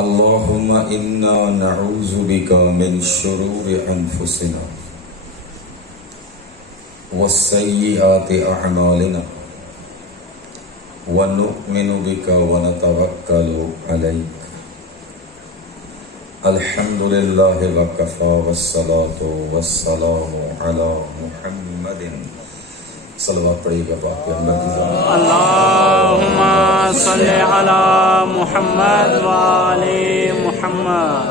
اللهم إنا نعوذ بك من شرور أنفسنا وسيئات أعمالنا ونؤمن بك ونتوكل عليك. الحمد لله وكفى والصلاة والسلام على محمد. صلوات پڑھیے گا باقی اللہ کی ذات. اللهم صل على محمد وآل محمد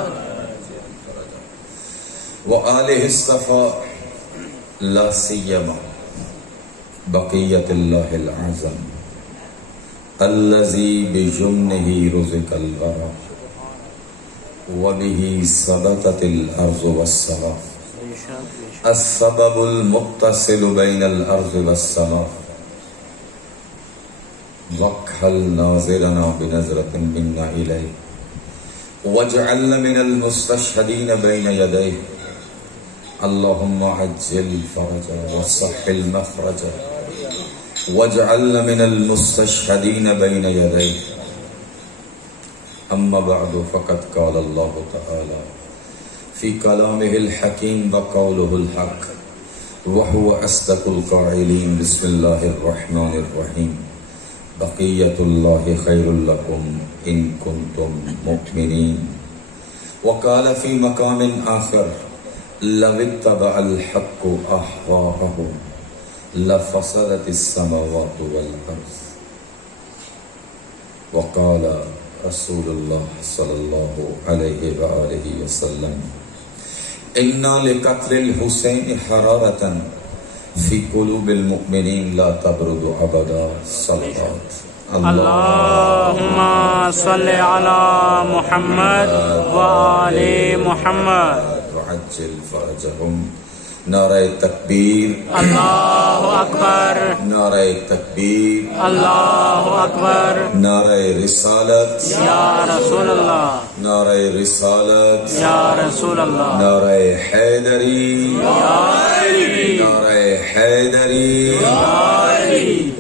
وآلہ الصفا لا سیما بقیت اللہ العظم الذی بجمنہ رزق الورى وبہ ثبتت الارض والسماء السبب المتصل بین الارض والسماء وکھل ناظرنا بنظرة منا الیہ واجعلنا من المستشهدین بین یدیہ. اللهم عجل فرجا وسهل مخرجا واجعلنا من المستشهدين بين يديه. أما بعد فقد قال الله تعالى في كلامه الحكيم وقوله الحق وهو أصدق القائلين. بسم الله الرحمن الرحيم. بقية الله خير لكم إن كنتم مؤمنين. وقال في مقام آخر لو اتبع الحق أهواءهم لفسدت السماوات والأرض. وقال رسول الله صلى الله عليه وآله وسلم إن لقتل الحسين حرارة في قلوب المؤمنين لا تبرد أبدا. صلوات. اللهم صل على محمد وآل محمد وعجل فرجهم. نعرہ تکبیر اللہ اکبر، نعرہ تکبیر اللہ اکبر، نعرہ رسالت یا رسول اللہ، نعرہ رسالت یا رسول اللہ، نعرہ حیدری یا علی، نعرہ حیدری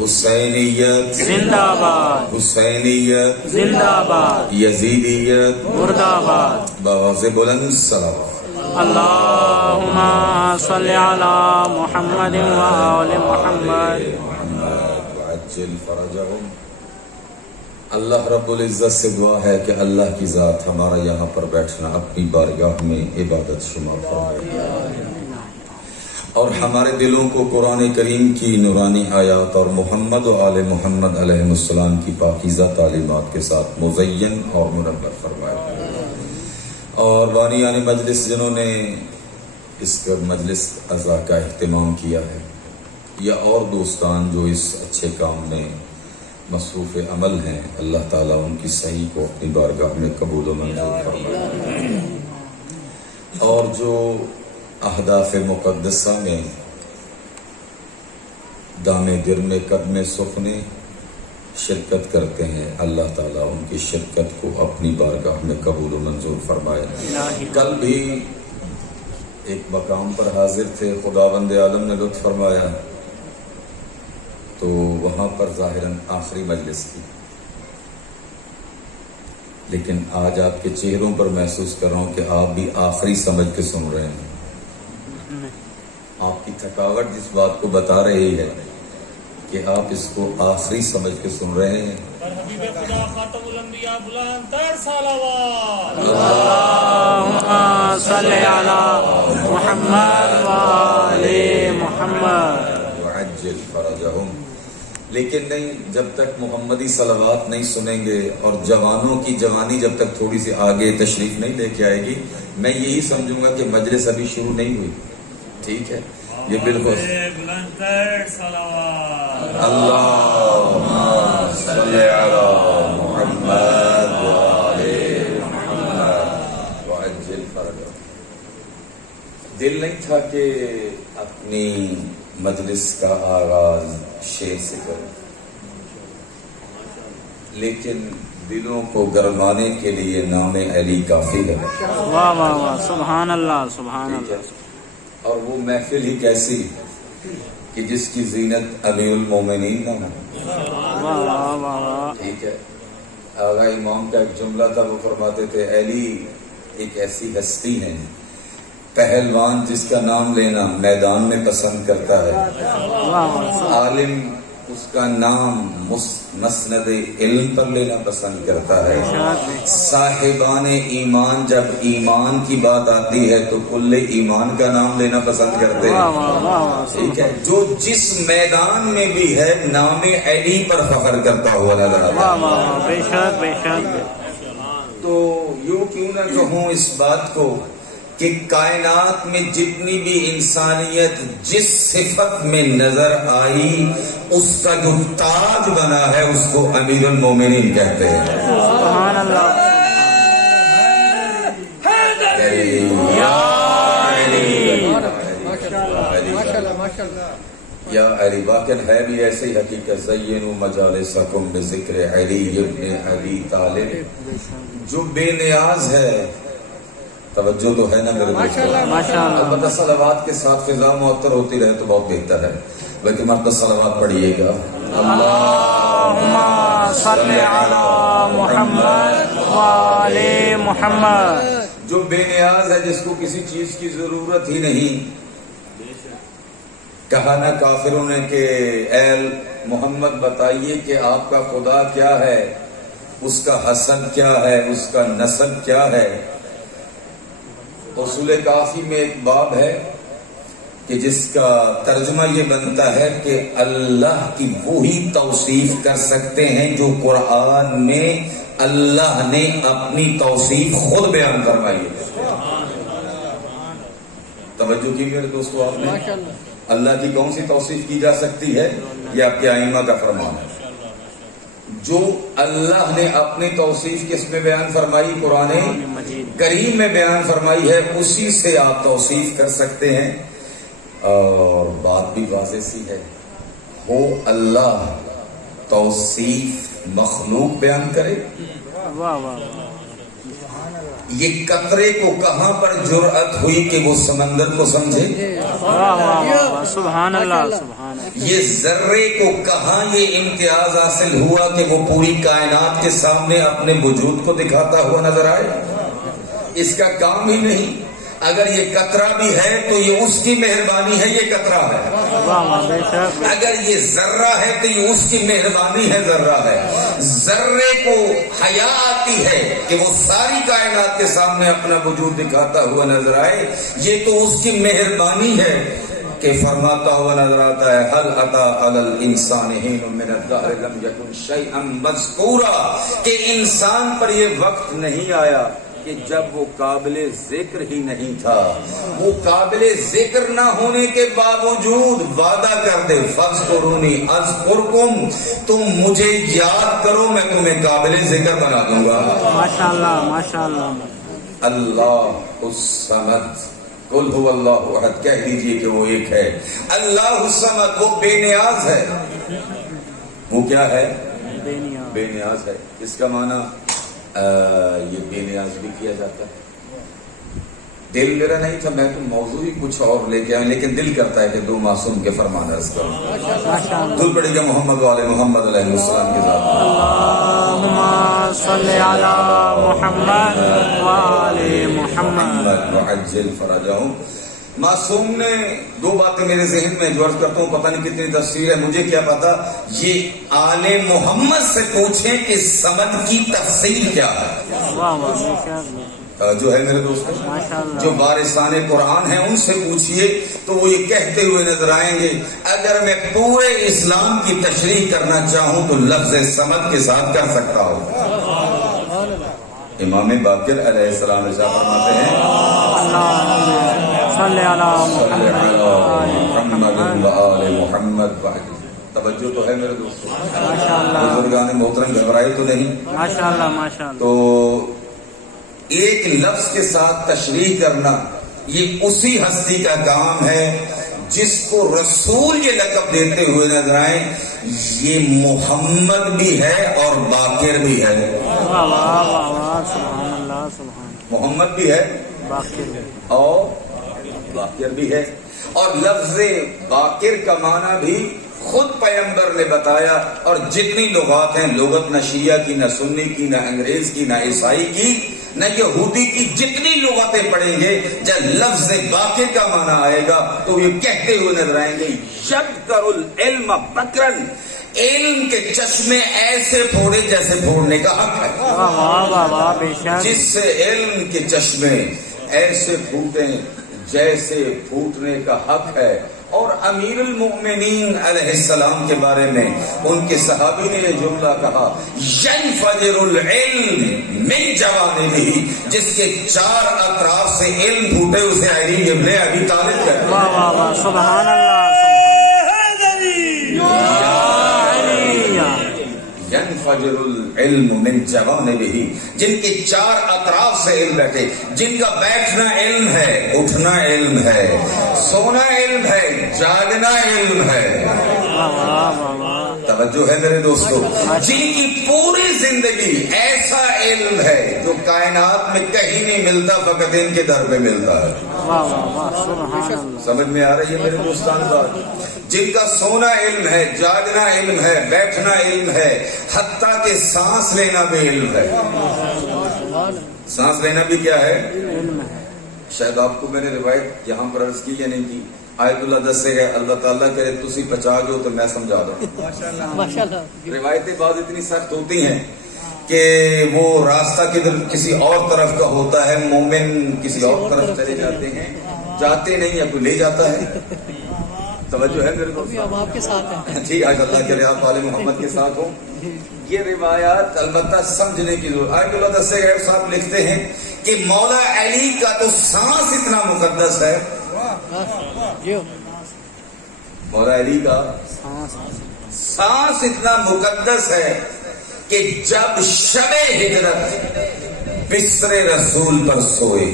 حسینیت زندہ باد، حسینیت زندہ باد، یزیدیت مرد آباد. بآواز بلند صلوات. اللهم صل على محمد وآل محمد وعجل فرجهم. اللہ رب العزت سے دعا ہے کہ اللہ کی ذات ہمارا یہاں پر بیٹھنا اپنی بارگاہ میں عبادت شمار فرمائے اور ہمارے دلوں کو قرآن کریم کی نورانی آیات اور محمد و آل محمد علیہ السلام کی پاکیزہ تعلیمات کے ساتھ مزین اور منور فرمائے. اور بانیان مجلس جنہوں نے اس مجلس عزا کا اہتمام کیا ہے یا اور دوستان جو اس اچھے کام میں مصروف عمل ہیں، اللہ تعالیٰ ان کی صحیح کو اپنی بارگاہ میں قبول و منظور فرمائے. اور جو اہداف مقدسہ میں دامے درمے قدمے سخنے شرکت کرتے ہیں، اللہ تعالیٰ ان کی شرکت کو اپنی بارگاہ میں قبول و منظور فرمائے. کل بھی ایک مقام پر حاضر تھے، خداوند عالم نے لطف فرمایا تو وہاں پر ظاہراً آخری مجلس تھی، لیکن آج آپ کے چہروں پر محسوس کر رہا ہوں کہ آپ بھی آخری سمجھ کے سن رہے ہیں. آپ کی تھکاوٹ جس بات کو بتا رہی ہے کہ آپ اس کو آخری سمجھ کے سن رہے ہیں. اللهم صل على محمد وآل محمد وعجل فرجهم. لیکن نہیں، جب تک محمدی صلوات نہیں سنیں گے اور جوانوں کی جوانی جب تک تھوڑی سی آگے تشریف نہیں لے کے آئے گی، میں یہی سمجھوں گا کہ مجلس ابھی شروع نہیں ہوئی. ٹھیک ہے، یہ بالکل. اللہم صلی علی محمد وآل محمد وعجل فرجهم. دل نہیں تھا کہ اپنی مجلس کا آغاز شعر سے کریں، لیکن دلوں کو گرمانے کے لیے نام علی کافی ہے. واہ واہ واہ، سبحان اللہ سبحان اللہ. اور وہ محفل ہی کیسی کہ جس کی زینت امیر المومنین نہ ہو. ٹھیک ہے، آغا امام کا ایک جملہ تھا، وہ فرماتے تھے علی ایک ایسی ہستی ہے پہلوان جس کا نام لینا میدان میں پسند کرتا ہے، عالم اس کا نام مسند علم پر لینا پسند کرتا ہے، صاحبان ایمان جب ایمان کی بات آتی ہے تو کل ایمان کا نام لینا پسند کرتے ہیں، ٹھیک ہے، جو جس میدان میں بھی ہے نام علی پر فخر کرتا ہوا نظر آتا ہے۔ تو یوں کیوں نہ کہوں اس بات کو کہ کائنات میں جتنی بھی انسانیت جس صفت میں نظر آئی اس کا جو تاج بنا ہے اس کو امیر المومنین کہتے ہیں۔ سبحان اللہ۔ یا علی، واقعہ ہے بھی ایسے ہی حقیقت، زینوا مجالسکم بذکر علی ابن ابی طالب، جو بے نیاز ہے، توجہ تو ہے نا میرے دوستو، البتہ صلوات کے ساتھ فضا معطر ہوتی رہے تو بہت بہتر ہے، لیکن مرتبہ صلوات پڑھیے گا، اللہم صلی علی محمد وآل محمد۔ جو بے نیاز ہے، جس کو کسی چیز کی ضرورت ہی نہیں، کہا نا کافروں نے کہ اے محمد بتائیے کہ آپ کا خدا کیا ہے، اس کا حسن کیا ہے، اس کا نسب کیا ہے۔ اصول کافی میں ایک باب ہے کہ جس کا ترجمہ یہ بنتا ہے کہ اللہ کی وہی توصیف کر سکتے ہیں جو قرآن میں اللہ نے اپنی توصیف خود بیان فرمائی ہے۔ توجہ کی میرے دوستو آپ نے؟ اللہ کی کون سی توصیف کی جا سکتی ہے؟ یہ آپ کے ائمہ کا فرمان ہے۔ جو اللہ نے اپنی توصیف کس میں بیان فرمائی؟ قرآن کریم میں بیان فرمائی ہے، اسی سے آپ توصیف کر سکتے ہیں۔ اور بات بھی واضح سی ہے، ہو اللہ توصیف مخلوق بیان کرے؟ یہ قطرے کو کہاں پر جرأت ہوئی کہ وہ سمندر کو سمجھے؟ سبحان اللہ، سبحان اللہ۔ یہ ذرے کو کہاں یہ امتیاز حاصل ہوا کہ وہ پوری کائنات کے سامنے اپنے وجود کو دکھاتا ہوا نظر آئے؟ اس کا کام ہی نہیں۔ اگر یہ قطرہ بھی ہے تو یہ اس کی مہربانی ہے، یہ قطرہ ہے۔ اگر یہ ذرہ ہے تو یہ اس کی مہربانی ہے، ذرہ ہے۔ ذرے کو حیا آتی ہے کہ وہ ساری کائنات کے سامنے اپنا وجود دکھاتا ہوا نظر آئے، یہ تو اس کی مہربانی ہے کہ فرماتا ہوا نظر آتا ہے حل اتی علی الانسان حین من الدہر لم یکن شیئا مذکورا، کہ انسان پر یہ وقت نہیں آیا کہ جب وہ قابل ذکر ہی نہیں تھا۔ وہ قابل ذکر نہ ہونے کے باوجود وعدہ کر دے فاذکرونی اذکرکم، تم مجھے یاد کرو میں تمہیں قابل ذکر بنا دوں گا۔ ماشاءاللہ، ماشاءاللہ۔ اللہ الصمد، قل هو اللہ احد، کہہ دیجئے کہ وہ ایک ہے۔ اللہ الصمد، وہ بے نیاز ہے۔ وہ کیا ہے؟ بے نیاز ہے۔ اس کا معنی یہ بے نیاز بھی کیا جاتا ہے۔ دل میرا نہیں تھا، میں تو موضوع ہی کچھ اور لے کے آئے، لیکن دل کرتا ہے کہ دو معصوم کے فرمان عرض کروں۔ دل پڑے گا محمد والے محمد علیہ السلام کے ذات۔ اللہم صلی علی محمد وآل محمد وعجل فرجہم۔ معصوم نے دو باتیں میرے ذہن میں جو عرض کرتا ہوں، پتہ نہیں کتنی تفسیر ہے، مجھے کیا پتا، یہ آل محمد سے پوچھیں کہ سمد کی تفصیل کیا ہے۔ جو ہے میرے دوستو، جو وارثان قرآن ہیں ان سے پوچھئے تو وہ یہ کہتے ہوئے نظر آئیں گے اگر میں پورے اسلام کی تشریح کرنا چاہوں تو لفظ سمد کے ساتھ کر سکتا ہوں۔ امام باقر علیہ السلام ارشاد فرماتے ہیں صلی علی محمد وآل محمد۔ توجہ تو ہے میرے دوستو، بزرگان محترم گھبرائے تو نہیں؟ ماشاءاللہ، ماشاءاللہ۔ تو ایک لفظ کے ساتھ تشریح کرنا یہ اسی ہستی کا کام ہے جس کو رسول یہ لقب دیتے ہوئے نظر آئے، یہ محمد بھی ہے اور باقر بھی ہے۔ محمد بھی ہے اور باقر بھی ہے، اور لفظ باقر کا معنی بھی خود پیغمبر نے بتایا، اور جتنی لغات ہیں، لغت نہ شیعہ کی، نہ سنی کی، نہ انگریز کی، نہ عیسائی کی، نہ یہودی کی، جتنی لغتیں پڑھیں گے جب لفظ باقی کا معنی آئے گا تو یہ کہتے ہوئے نظر آئیں گے، یبکر العلم بکرن، علم کے چشمے ایسے پھوڑے جیسے پھوڑنے کا حق ہے، جس سے علم کے چشمے ایسے پھوٹیں جیسے پھوٹنے کا حق ہے۔ اور امیر المؤمنین علیہ السلام کے بارے میں ان کے صحابی نے یہ جملہ کہا، ینفجر العلم من جوانبہ، جس کے 4 اطراف سے علم پھوٹے اسے علی ابن ابی طالب کہتے ہیں۔ واہ واہ واہ، سبحان اللہ، ینفجر العلم من جوانبہ، جن کے 4 اطراف سے علم بیٹھے، جن کا بیٹھنا علم ہے، اٹھنا علم ہے، سونا علم ہے، جاگنا علم ہے۔ توجہ ہے میرے دوستو، جن کی پوری زندگی ایسا علم ہے جو کائنات میں کہیں نہیں ملتا، فقط ان کے در پہ ملتا ہے۔ سمجھ میں آ رہی ہے میرے دوستان بات؟ جن کا سونا علم ہے، جاگنا علم ہے، بیٹھنا علم ہے، حتیٰ کہ سانس لینا بھی علم ہے۔ سانس لینا بھی کیا ہے؟ شاید آپ کو میں نے روایت یہاں پر عرض کی یا نہیں کی، آیت اللہ دسے گا، اللہ تعالیٰ کرے تسی بچا گئے تو میں سمجھا دوں۔ روایتیں بعض اتنی سخت ہوتی ہیں کہ وہ راستہ کدھر کسی اور طرف کا ہوتا ہے، مومن کسی اور طرف چلے جاتے ہیں، جاتے نہیں یا کوئی لے جاتا ہے۔ توجہ ہے میرے کو؟ ہم آپ کے ساتھ ہیں جی، آج اللہ کے لیے آپ آل محمد کے ساتھ ہوں۔ یہ روایات البتہ سمجھنے کی ضرورت۔ آیت اللہ دسے گا صاحب لکھتے ہیں کہ مولا علی کا تو سانس اتنا مقدس ہے، مولا علی کا سانس اتنا مقدس ہے کہ جب شب ہجرت بستر رسول پر سوئے،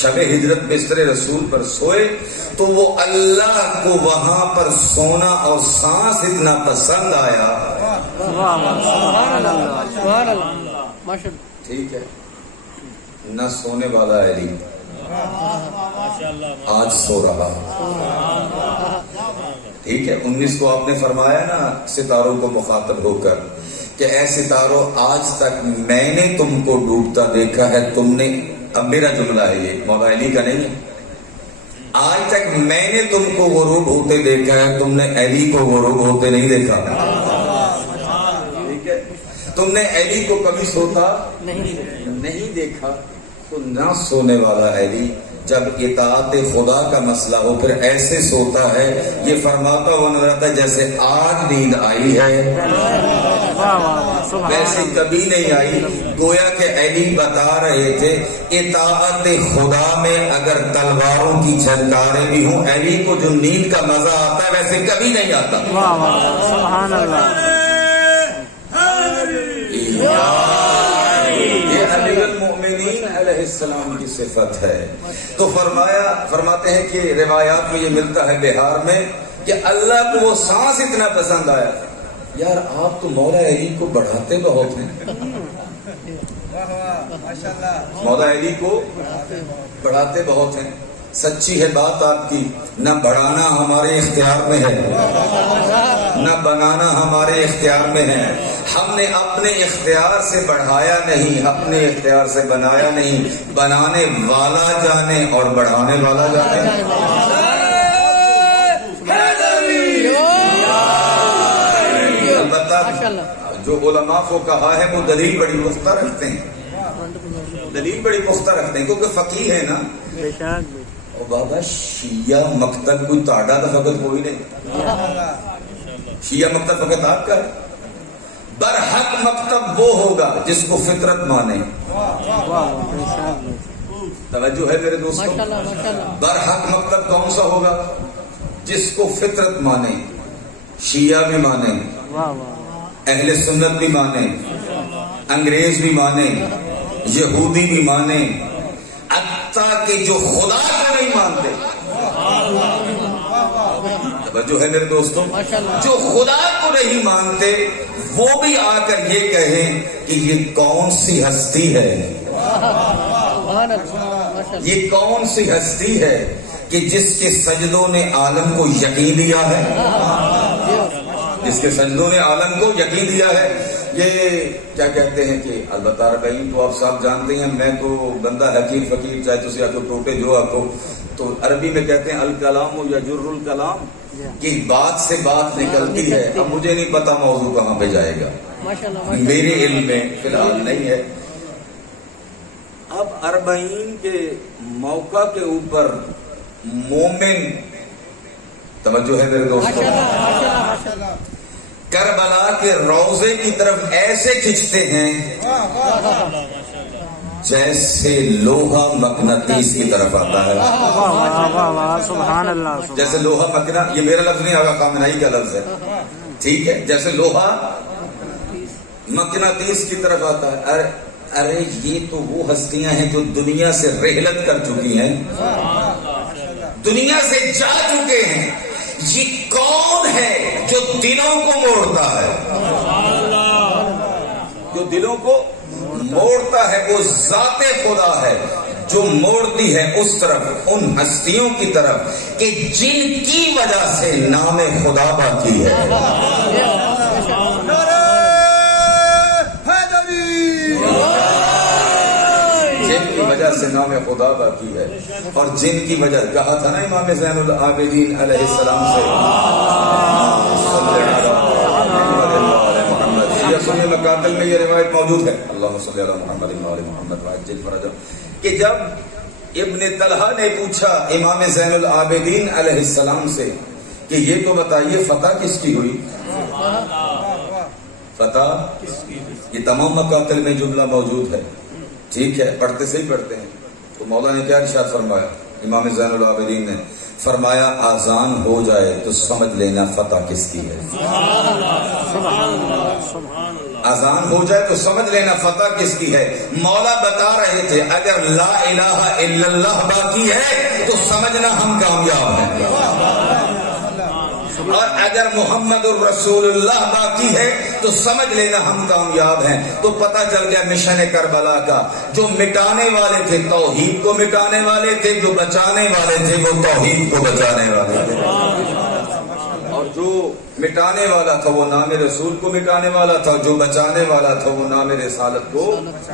شب ہجرت بستر رسول پر سوئے تو وہ اللہ کو وہاں پر سونا اور سانس اتنا پسند آیا۔ ٹھیک ہے، نہ سونے والا علی آج سو رہا، ٹھیک ہے۔ 19 کو آپ نے فرمایا نا ستاروں کو مخاطب ہو کر کہ اے ستاروں، آج تک میں نے تم کو ڈوبتا دیکھا ہے، تم نے، اب میرا جملہ ہے یہ، مولا علی کا نہیں ہے، آج تک میں نے تم کو غروب ہوتے دیکھا ہے، تم نے علی کو غروب ہوتے نہیں دیکھا، ٹھیک ہے۔ تم نے علی کو کبھی سوتا نہیں دیکھا، تو نہ سونے والا علی جب اطاعت خدا کا مسئلہ ہو پھر ایسے سوتا ہے، یہ فرماتا ہوا نظر آتا ہے جیسے آج نیند آئی ہے، ویسے کبھی نہیں آئی۔ گویا کہ علی بتا رہے تھے اطاعت خدا میں اگر تلواروں کی جھنکاریں بھی ہوں، علی کو جو نیند کا مزہ آتا ہے ویسے کبھی نہیں آتا۔ سبحان اللہ، یہ امیر المؤمنین علیہ السلام کی صفت ہے۔ تو فرماتے ہیں کہ روایات میں یہ ملتا ہے بہار میں کہ اللہ کو وہ سانس اتنا پسند آیا۔ یار آپ تو مولا علی کو بڑھاتے بہت ہیں، مولا علی کو بڑھاتے بہت ہیں۔ سچی ہے بات آپ کی، نہ بڑھانا ہمارے اختیار میں ہے، نہ بنانا ہمارے اختیار میں ہے۔ ہم نے اپنے اختیار سے بڑھایا نہیں، اپنے اختیار سے بنایا نہیں، بنانے والا جانے اور بڑھانے والا جانے۔ البتہ جو علماء کو کہا ہے وہ دلیل بڑی پختہ رکھتے ہیں، دلیل بڑی پختہ رکھتے ہیں کیونکہ فقیہ ہے نا۔ اور بابا شیعہ مکتب کوئی تاڑا تو فقط کوئی نہیں، شیعہ مکتب فقط آپ کا ہے۔ برحق مکتب وہ ہوگا جس کو فطرت مانے۔ توجہ ہے میرے دوستوں، برحق مکتب کون سا ہوگا؟ جس کو فطرت مانے، شیعہ بھی مانے، اہل سنت بھی مانے، انگریز بھی مانے، یہودی بھی مانے، حتیٰ کہ جو خدا کو نہیں مانتے۔ توجہ ہے میرے دوستوں، جو خدا کو نہیں مانتے وہ بھی آ کر یہ کہیں کہ یہ کون سی ہستی ہے، یہ کون سی ہستی ہے کہ جس کے سجدوں نے عالم کو یقین دیا ہے، جس کے سجدوں نے عالم کو یقین دیا ہے. یہ کیا کہتے ہیں کہ البتہ اربعین تو آپ صاحب جانتے ہیں، میں تو بندہ حکیم فقیر چاہے تسی آکو ٹوٹے جو آکو، تو عربی میں کہتے ہیں الکلام یا جر الکلام، کہ بات سے بات نکلتی ہے. اب مجھے نہیں پتا موضوع کہاں پہ جائے گا، میرے علم میں فی الحال نہیں ہے. اب اربعین کے موقع کے اوپر مومن، توجہ ہے میرے دوستوں، کربلا کے روضے کی طرف ایسے کھنچتے ہیں جیسے لوہا مقناطیس کی طرف آتا ہے. سبحان اللہ. جیسے لوہا مقناطیس، یہ میرا لفظ نہیں، آغا خامنہئی کا لفظ ہے، ٹھیک ہے. جیسے لوہا مقناطیس کی طرف آتا ہے. ارے یہ تو وہ ہستیاں ہیں جو دنیا سے رحلت کر چکی ہیں، دنیا سے جا چکے ہیں. یہ کون ہے جو دلوں کو موڑتا ہے؟ جو دلوں کو موڑتا ہے وہ ذات خدا ہے، جو موڑتی ہے اس طرف، ان ہستیوں کی طرف کہ جن کی وجہ سے نام خدا باقی ہے. جن کی وجہ سے نام خدا باقی ہے، اور جن کی وجہ، کہا تھا نا امام زین العابدین علیہ السلام سے، سنی مقاتل میں یہ روایت موجود ہے، اللہم صلی علی محمد وعلی محمد وعجل فرجہم، کہ جب ابن طلحہ نے پوچھا امام زین العابدین علیہ السلام سے کہ یہ تو بتائیے فتح کس کی ہوئی؟ فتح یہ تمام مقاتل میں جملہ موجود ہے، ٹھیک ہے، پڑھتے سے ہی پڑھتے ہیں. تو مولا نے کیا ارشاد فرمایا؟ امام زین العابدین نے فرمایا آذان ہو جائے تو سمجھ لینا فتح کس کی ہے. آذان ہو جائے تو سمجھ لینا فتح کس کی ہے. مولا بتا رہے تھے اگر لا الہ الا اللہ باقی ہے تو سمجھنا ہم کامیاب ہیں، اور اگر محمد الرسول اللہ باقی ہے تو سمجھ لینا ہم کامیاب ہیں. تو پتہ چل گیا مشن کربلا کا، جو مٹانے والے تھے توحید کو مٹانے والے تھے، جو بچانے والے تھے وہ توحید کو بچانے والے تھے، اور جو مٹانے والا تھا وہ نام رسول کو مٹانے والا تھا، جو بچانے والا تھا وہ نام رسالت کو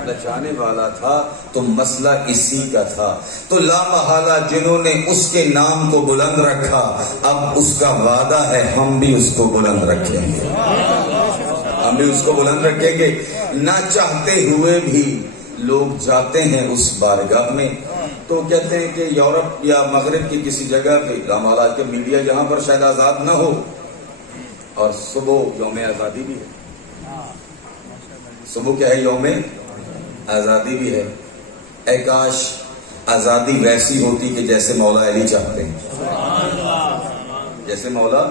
بچانے والا تھا. تو مسئلہ اسی کا تھا. تو لا محالہ جنہوں نے اس کے نام کو بلند رکھا، اب اس کا وعدہ ہے ہم بھی اس کو بلند رکھیں گے، ہم بھی اس کو بلند رکھیں گے. نہ چاہتے ہوئے بھی لوگ جاتے ہیں اس بارگاہ میں. تو کہتے ہیں کہ یورپ یا مغرب کی کسی جگہ پہ، رامالات کے میڈیا جہاں پر شاید آزاد نہ ہو، اور صبح یوم آزادی بھی ہے، صبح کیا ہے؟ یوم آزادی بھی ہے. اے کاش آزادی ویسی ہوتی کہ جیسے مولا علی چاہتے ہیں، جیسے مولا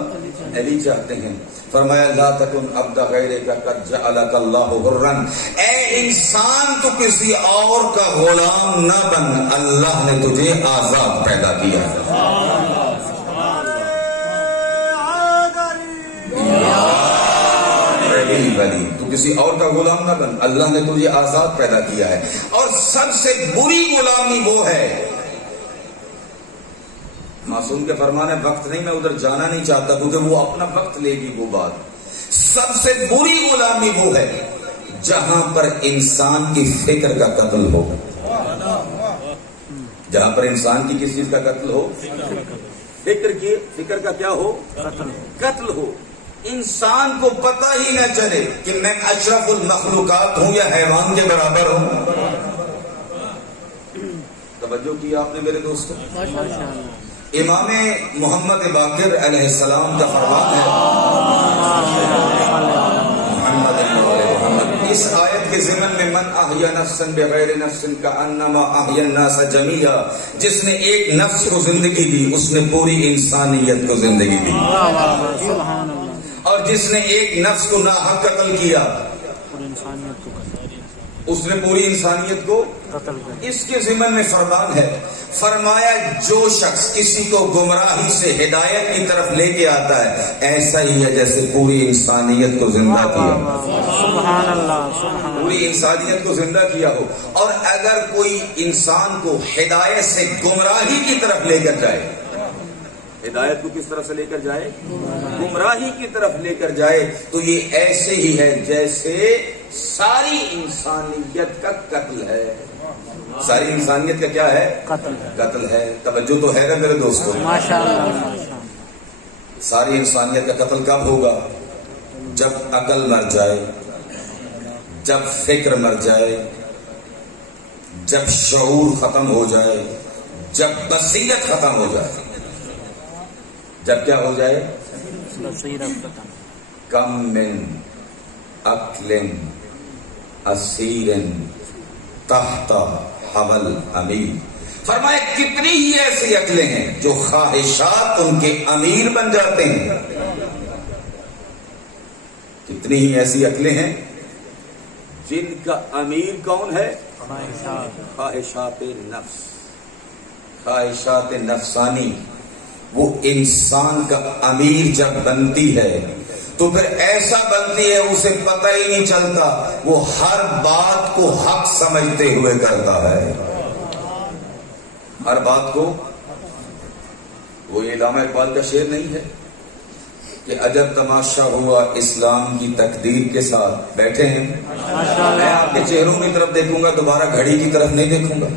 علی چاہتے ہیں. فرمایا لا تکن عبد غیرک قد جعلک اللہ حرا، اے انسان تو کسی اور کا غلام نہ بن، اللہ نے تجھے آزاد پیدا کیا ہے. ولی تو کسی اور کا غلام نہ بن، اللہ نے تجھے آزاد پیدا کیا ہے. اور سب سے بری غلامی وہ ہے، معصوم کے فرمان ہے، وقت نہیں، میں ادھر جانا نہیں چاہتا کیونکہ وہ اپنا وقت لے گی وہ بات. سب سے بری غلامی وہ ہے جہاں پر انسان کی فکر کا قتل ہو، جہاں پر انسان کی کس چیز کا قتل ہو؟ فکر کا کیا ہو؟ قتل ہو. انسان کو پتہ ہی نہ چلے کہ میں اشرف المخلوقات ہوں یا حیوان کے برابر ہوں. توجہ کی آپ نے میرے دوستوں؟ امام محمد باقر علیہ السلام کا فرمان ہے، محمد اس آیت کے ضمن میں من احیا نفسا بغیر نفس کانما احیا الناس جميعا، جس نے ایک نفس کو زندگی دی اس نے پوری انسانیت کو زندگی دی، اور جس نے ایک نفس کو ناحق قتل کیا اس نے پوری انسانیت کو قتل کیا. اس کے ضمن میں فرمان ہے، فرمایا جو شخص کسی کو گمراہی سے ہدایت کی طرف لے کے آتا ہے ایسا ہی ہے جیسے پوری انسانیت کو زندہ کیا. سبحان اللہ، پوری انسانیت کو زندہ کیا ہو. اور اگر کوئی انسان کو ہدایت سے گمراہی کی طرف لے کر جائے ہدایت کو کس طرف سے لے کر جائے؟ گمراہی کی طرف لے کر جائے. تو یہ ایسے ہی ہے جیسے ساری انسانیت کا قتل ہے. ساری انسانیت کا کیا ہے؟ قتل ہے. توجہ تو ہے نا میرے دوستوں؟ ماشاءاللہ. ساری انسانیت کا قتل کب ہوگا؟ جب عقل مر جائے، جب فکر مر جائے، جب شعور ختم ہو جائے، جب بصیرت ختم ہو جائے. جب کیا ہو جائے؟ کم من عقل اسیر تحت حمل امیر. فرمائے کتنی ہی ایسی عقلیں ہیں جو خواہشات ان کے امیر بن جاتے ہیں. کتنی ہی ایسی عقلیں ہیں جن کا امیر کون ہے؟ خواہشات نفس، خواہشات نفسانی. وہ انسان کا امیر جب بنتی ہے تو پھر ایسا بنتی ہے اسے پتہ ہی نہیں چلتا، وہ ہر بات کو حق سمجھتے ہوئے کرتا ہے. ہر بات کو. وہ یہ علامہ اقبال کا شعر نہیں ہے کہ عجب تماشا ہوا اسلام کی تقدیر کے ساتھ. بیٹھے ہیں، میں آپ کے چہروں کی طرف دیکھوں گا، دوبارہ گھڑی کی طرف نہیں دیکھوں گا.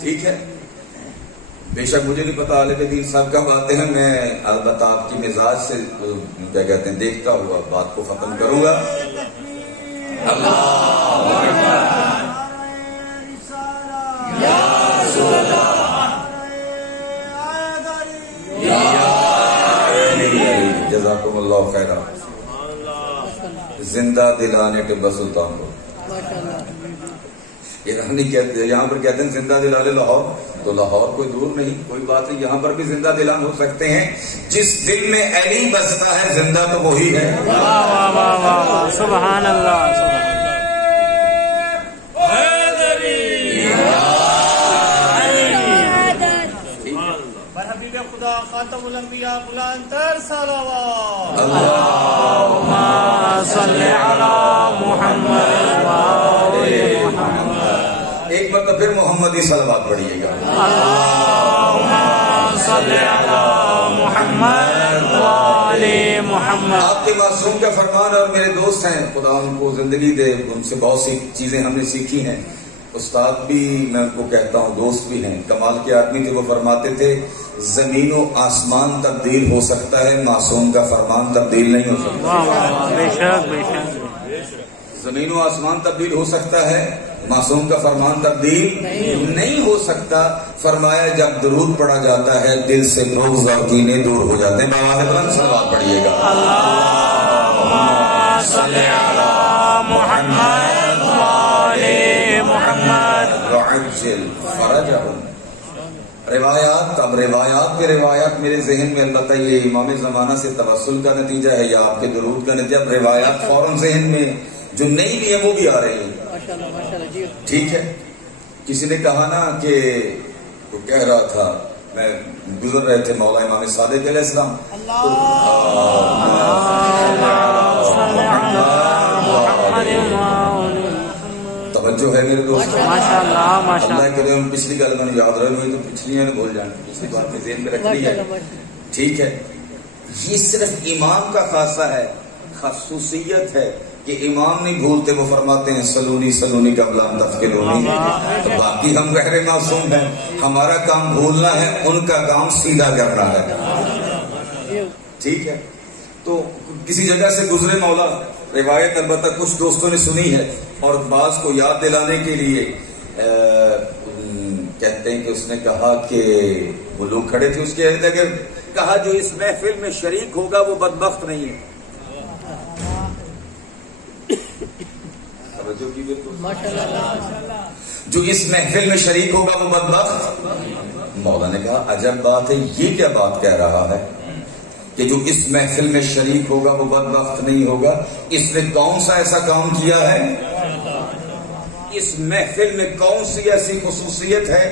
ٹھیک ہے. بے شک مجھے نہیں پتا عالم دین صاحب کب آتے ہیں، میں البتہ آپ کی مزاج سے کیا کہتے ہیں دیکھتا ہوا بات کو ختم کروں گا. جزاکم اللہ خیرہ. زندہ دلانے ٹیپو سلطان کو یہاں پر کہتے ہیں زندہ دلا لے لاہور، تو لاہور کوئی دور نہیں، کوئی بات نہیں، یہاں پر بھی زندہ دلان ہو سکتے ہیں. جس دل میں علی بستا ہے زندہ تو وہی ہے. سبحان اللہ. خدا خاتم الانبیاء بلندتر صلوات. اللہم صلی علی محمد وآل محمد. ایک مرتبہ پھر محمدی صلوات پڑھیے گا. اللہم صلی علی محمد وآل محمد. آپ کے معصوم کا فرمان، اور میرے دوست ہیں، خدا ان کو زندگی دے، ان سے بہت سی چیزیں ہم نے سیکھی ہیں. استاد بھی میں ان کو کہتا ہوں، دوست بھی ہیں، کمال کے آدمی تھے. وہ فرماتے تھے زمین و آسمان تبدیل ہو سکتا ہے، معصوم کا فرمان تبدیل نہیں ہو سکتا. بے شک بے شک. زمین و آسمان تبدیل ہو سکتا ہے، معصوم کا فرمان تبدیل نہیں ہو سکتا. فرمایا جب درود پڑھا جاتا ہے دل سے بغض اور کینے دور ہو جاتے ہیں. بلند صلوات پڑھیے گا. اللہم صلی علی محمد وآل محمد. وعجل فرجہم. روایات، اب روایات کے روایات میرے ذہن میں، البتہ یہ امام زمانہ سے توسل کا نتیجہ ہے یا آپ کے درود کا نتیجہ. اب روایات فوراً ذہن میں جو نہیں بھی ہے وہ بھی آ رہی ہیں. ٹھیک ہے. کسی نے کہا نا کہ وہ کہہ رہا تھا، میں گزر رہے تھے مولا امام صادق علیہ السلام، توجہ ہے میرے دوست. اللہ کے لیے پچھلی گل میں یاد رہے ہوئی تو پچھلی نے بھول جائیں، پچھلی بات میں ذہن میں رکھنی ہے. ٹھیک ہے. یہ صرف امام کا خاصہ ہے، خصوصیت ہے کہ امام نہیں بھولتے. وہ فرماتے ہیں سلونی سلونی کا بلان تفکلونی. تو باقی ہم غیر معصوم ہیں، ہمارا کام بھولنا ہے، ان کا کام سیدھا کرنا ہے. ٹھیک ہے. تو کسی جگہ سے گزرے مولا، روایت البتہ کچھ دوستوں نے سنی ہے، اور بعض کو یاد دلانے کے لیے کہتے ہیں کہ اس نے کہا کہ وہ لوگ کھڑے تھے اس کے ارد گرد، کہا جو اس محفل میں شریک ہوگا وہ بدبخت نہیں ہے. جو اس محفل میں شریک ہوگا وہ بدبخت. مولا نے کہا عجب بات ہے، یہ کیا بات کہہ رہا ہے کہ جو اس محفل میں شریک ہوگا وہ بدبخت نہیں ہوگا؟ اس نے کون سا ایسا کام کیا ہے؟ اس محفل میں کون سی ایسی خصوصیت ہے؟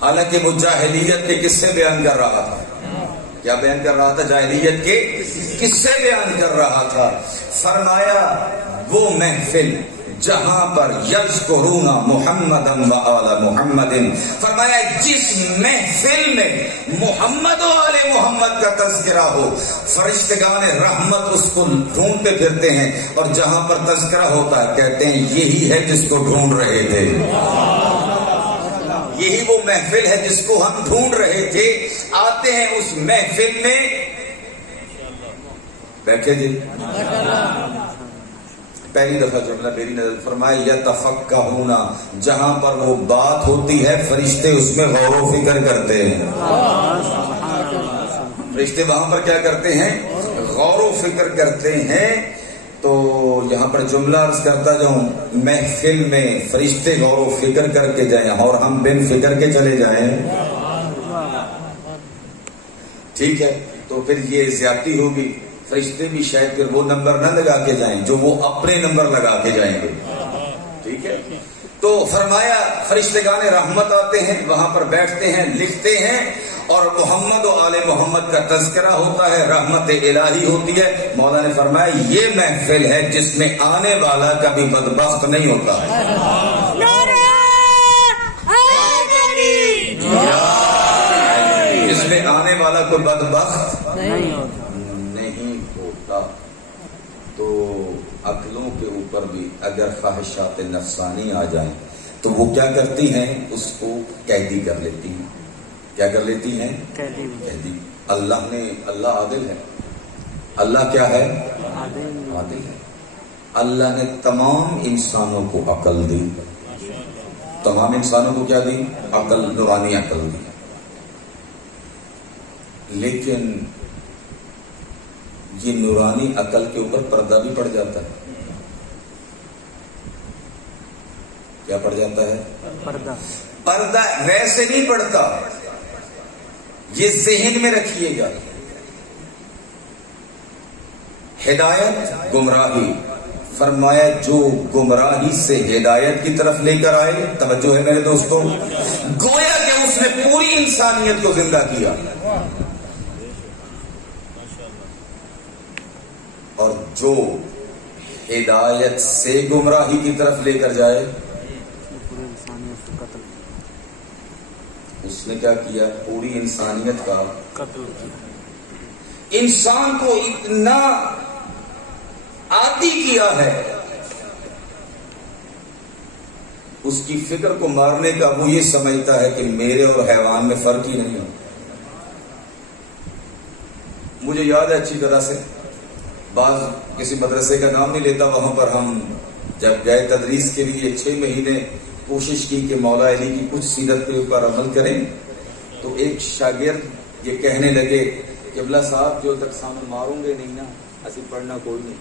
حالانکہ وہ جاہلیت کے قصے بیان کر رہا تھا. کیا بیان کر رہا تھا؟ جاہلیت کے قصے بیان کر رہا تھا. فرمایا وہ محفل جہاں پر یذکرون محمدًا و آل محمد، فرمایا جس محفل میں محمد و آل محمد کا تذکرہ ہو فرشتگان رحمت اس کو ڈھونڈتے پھرتے ہیں، اور جہاں پر تذکرہ ہوتا ہے کہتے ہیں یہی ہے جس کو ڈھونڈ رہے تھے، یہی وہ محفل ہے جس کو ہم ڈھونڈ رہے تھے۔ آتے ہیں اس محفل میں، بیٹھے جی پہلی دفعہ جملہ میری نظر فرمائے یتفقہون، جہاں پر وہ بات ہوتی ہے فرشتے اس میں غور و فکر کرتے ہیں، فرشتے وہاں پر کیا کرتے ہیں؟ غور و فکر کرتے ہیں۔ تو یہاں پر جملہ عرض کرتا جاؤں، محفل میں فرشتے غور و فکر کر کے جائیں اور ہم بن فکر کے چلے جائیں، ٹھیک ہے؟ تو پھر یہ زیادتی ہوگی، فرشتے بھی شاید پھر وہ نمبر نہ لگا کے جائیں جو وہ اپنے نمبر لگا کے جائیں گے، ٹھیک ہے؟ تو فرمایا فرشتگان رحمت آتے ہیں، وہاں پر بیٹھتے ہیں، لکھتے ہیں، اور محمد و آل محمد کا تذکرہ ہوتا ہے، رحمت الہی ہوتی ہے۔ مولا نے فرمایا یہ محفل ہے جس میں آنے والا کبھی بدبخت نہیں ہوتا، جس میں آنے والا کوئی بدبخت نہیں ہوتا۔ تو عقلوں کے اوپر بھی اگر خواہشات نفسانی آ جائیں تو وہ کیا کرتی ہیں؟ اس کو قیدی کر لیتی ہیں۔ کیا کر لیتی ہیں؟ قیدی۔ اللہ عادل ہے، اللہ کیا ہے؟ عادل ہے۔ اللہ نے تمام انسانوں کو عقل دی، تمام انسانوں کو کیا دی؟ عقل، نورانی عقل دی، لیکن یہ نورانی عقل کے اوپر پردہ بھی پڑ جاتا ہے۔ کیا پڑ جاتا ہے؟ پردہ ویسے نہیں پڑتا، یہ ذہن میں رکھیے گا۔ ہدایت گمراہی، فرمایا جو گمراہی سے ہدایت کی طرف لے کر آئے، توجہ ہے میرے دوستوں، گویا کہ اس نے پوری انسانیت کو زندہ کیا، اور جو ہدایت سے گمراہی کی طرف لے کر جائے اس نے کیا کیا؟ پوری انسانیت کا قتل کیا۔ انسان کو اتنا عادی کیا ہے اس کی فکر کو مارنے کا، وہ یہ سمجھتا ہے کہ میرے اور حیوان میں فرق ہی نہیں ہے۔ مجھے یاد ہے اچھی طرح سے، بعض کسی مدرسے کا نام نہیں لیتا، وہاں پر ہم جب گئے تدریس کے لیے 6 مہینے کوشش کی کہ مولا علی کی کچھ سیرت کے اوپر عمل کریں، تو ایک شاگرد یہ کہنے لگے کہ قبلہ صاحب جو تک سامنے ماروں گے نہیں نا اسی پڑھنا کوئی نہیں۔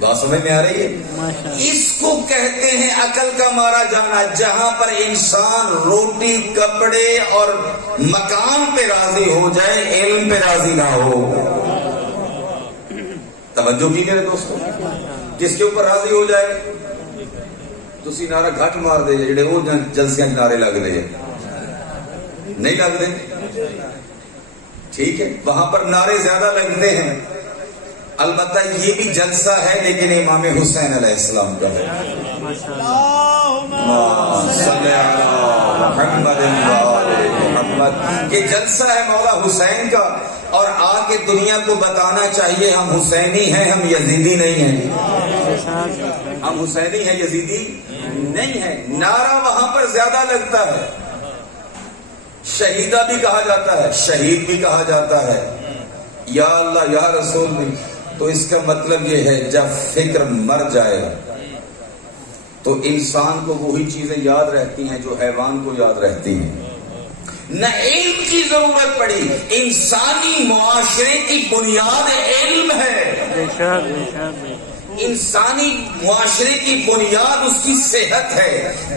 بات سمجھ میں آ رہی ہے؟ اس کو کہتے ہیں عقل کا مارا جانا، جہاں پر انسان روٹی کپڑے اور مکان پہ راضی ہو جائے، علم پہ راضی نہ ہو۔ توجہ کی میرے دوستوں، جس کے اوپر راضی ہو جائے تسی نعرہ گھٹ مار دے جڑے وہ جلسیاں نعرے لگ دے، نہیں لگ دے، ٹھیک ہے؟ وہاں پر نعرے زیادہ لگتے ہیں، البتہ یہ بھی جلسہ ہے لیکن امام حسین علیہ السلام کا ہے۔ محمد، یہ جلسہ ہے مولا حسین کا، اور آ کے دنیا کو بتانا چاہیے ہم حسینی ہیں، ہم یزیدی نہیں ہیں، ہم حسینی ہیں یزیدی نہیں ہیں۔ نعرہ وہاں پر زیادہ لگتا ہے، شہیدہ بھی کہا جاتا ہے، شہید بھی کہا جاتا ہے، یا اللہ یا رسول بھی۔ تو اس کا مطلب یہ ہے جب فکر مر جائے تو انسان کو وہی چیزیں یاد رہتی ہیں جو حیوان کو یاد رہتی ہیں۔ نہ علم کی ضرورت پڑی، انسانی معاشرے کی بنیاد علم ہے، انسانی معاشرے کی بنیاد اس کی صحت ہے،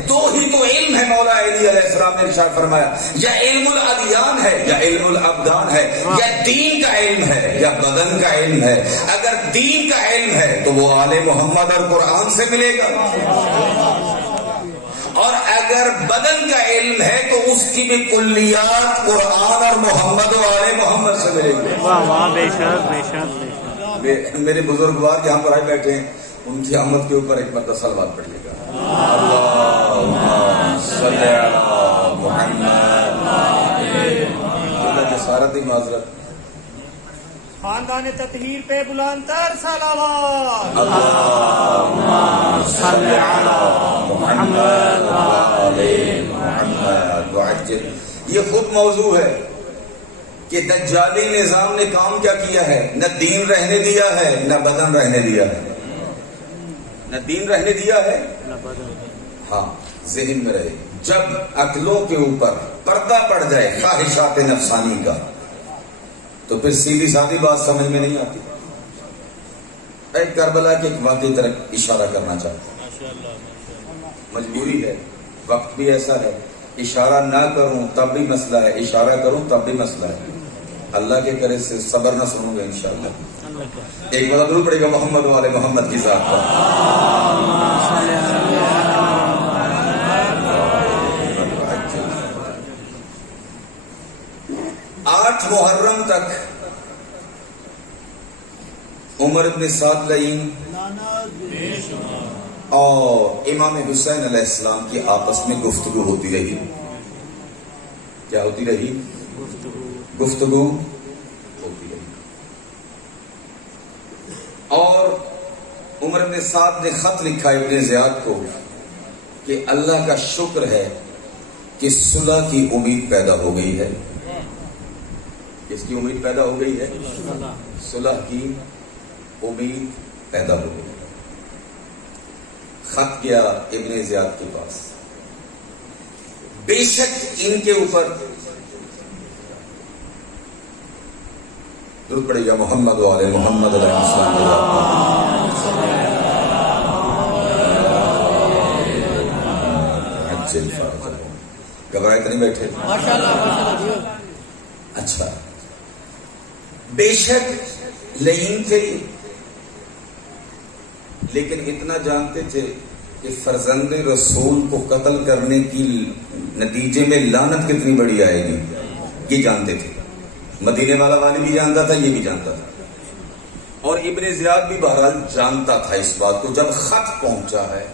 دو ہی تو علم ہے۔ مولا علی علیہ السلام نے ارشاد فرمایا یا علم الادیان ہے یا علم الابدان ہے، یا دین کا علم ہے یا بدن کا علم ہے۔ اگر دین کا علم ہے تو وہ آل محمد اور قرآن سے ملے گا، اور اگر بدن کا علم ہے تو اس کی بھی کلیات قرآن اور محمد و آل محمد سے ملے گی۔ میرے بزرگوار جہاں پر آئے بیٹھے ہیں ان کی آمد کے اوپر ایک مرتبہ صلوات پڑھیے گا. اللہم صلی علی محمد. جسارت ہی معذرت. خاندان تطہیر پہ بلند تر صلوات. اللہم صلی علی محمد وآل محمد وعجل. یہ خود موضوع ہے کہ دجالی نظام نے کام کیا کیا ہے. نہ دین رہنے دیا ہے نہ بدن رہنے دیا ہے. نہ دین رہنے دیا ہے. ہاں ذہن میں رہے جب عقلوں کے اوپر پردہ پڑ جائے خواہشات نفسانی کا تو پھر سیدھی سادھی بات سمجھ میں نہیں آتی. ایک کربلا کے ایک واقعے طرف اشارہ کرنا چاہتا ہوں. مجبوری ہے, وقت بھی ایسا ہے. اشارہ نہ کروں تب بھی مسئلہ ہے, اشارہ کروں تب بھی مسئلہ ہے. اللہ کے کرے سے صبر نہ سنوں گے انشاءاللہ. ایک بار درود پڑے گا محمد والے محمد کی ذات پر. 8 محرم تک عمر ابن سعد لعین اور امام حسین علیہ السلام کی آپس میں گفتگو ہوتی رہی. کیا ہوتی رہی؟ گفتگو ہوتی رہی. اور عمر ابن سعد نے خط لکھا ابن زیاد کو کہ اللہ کا شکر ہے کہ صلح کی امید پیدا ہو گئی ہے. اس کی امید پیدا ہو گئی ہے, صلح کی امید پیدا ہو گئی. خط گیا ابن زیاد کے پاس. بے شک ان کے اوپر درود پڑے گا محمد والے محمد علیہ السلام. گھبرائے تو نہیں بیٹھے؟ اچھا, بے شک لعین تھے لیکن اتنا جانتے تھے کہ فرزند رسول کو قتل کرنے کی نتیجے میں لعنت کتنی بڑی آئے گی یہ جانتے تھے. مدینے والا والی بھی جانتا تھا, یہ بھی جانتا تھا, اور ابن زیاد بھی بہرحال جانتا تھا اس بات کو. جب خط پہنچا ہے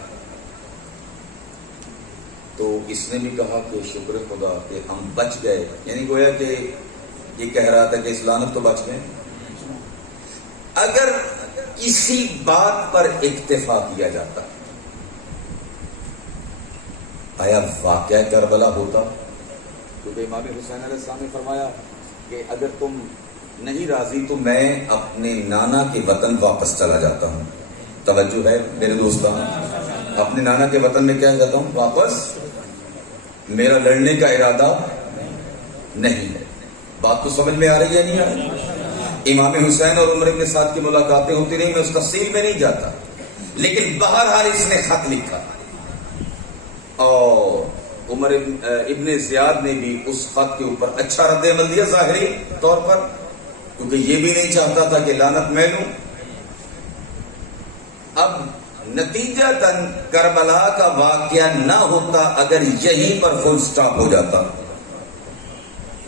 تو اس نے بھی کہا کہ شکر خدا کہ ہم بچ گئے. یعنی گویا کہ یہ کہہ رہا تھا کہ اس لعنت تو بچ گئے. اگر کسی بات پر اکتفا کیا جاتا, آیا واقعہ کربلا ہوتا؟ کیونکہ امام حسین علیہ السلام نے فرمایا کہ اگر تم نہیں راضی تو میں اپنے نانا کے وطن واپس چلا جاتا ہوں. توجہ ہے میرے دوستان, اپنے نانا کے وطن میں کیا جاتا ہوں واپس. میرا لڑنے کا ارادہ نہیں ہے. بات تو سمجھ میں آ رہی ہے نہیں آ رہی؟ امام حسین اور عمر ابن سعد کی ملاقاتیں ہوتی رہی, میں اس تفصیل میں نہیں جاتا, لیکن بہرحال اس نے خط لکھا اور عمر ابن زیاد نے بھی اس خط کے اوپر اچھا رد عمل دیا ظاہری طور پر, کیونکہ یہ بھی نہیں چاہتا تھا کہ لعنت میں لوں. اب نتیجہ تن کربلا کا واقعہ نہ ہوتا اگر یہیں پر فل سٹاپ ہو جاتا.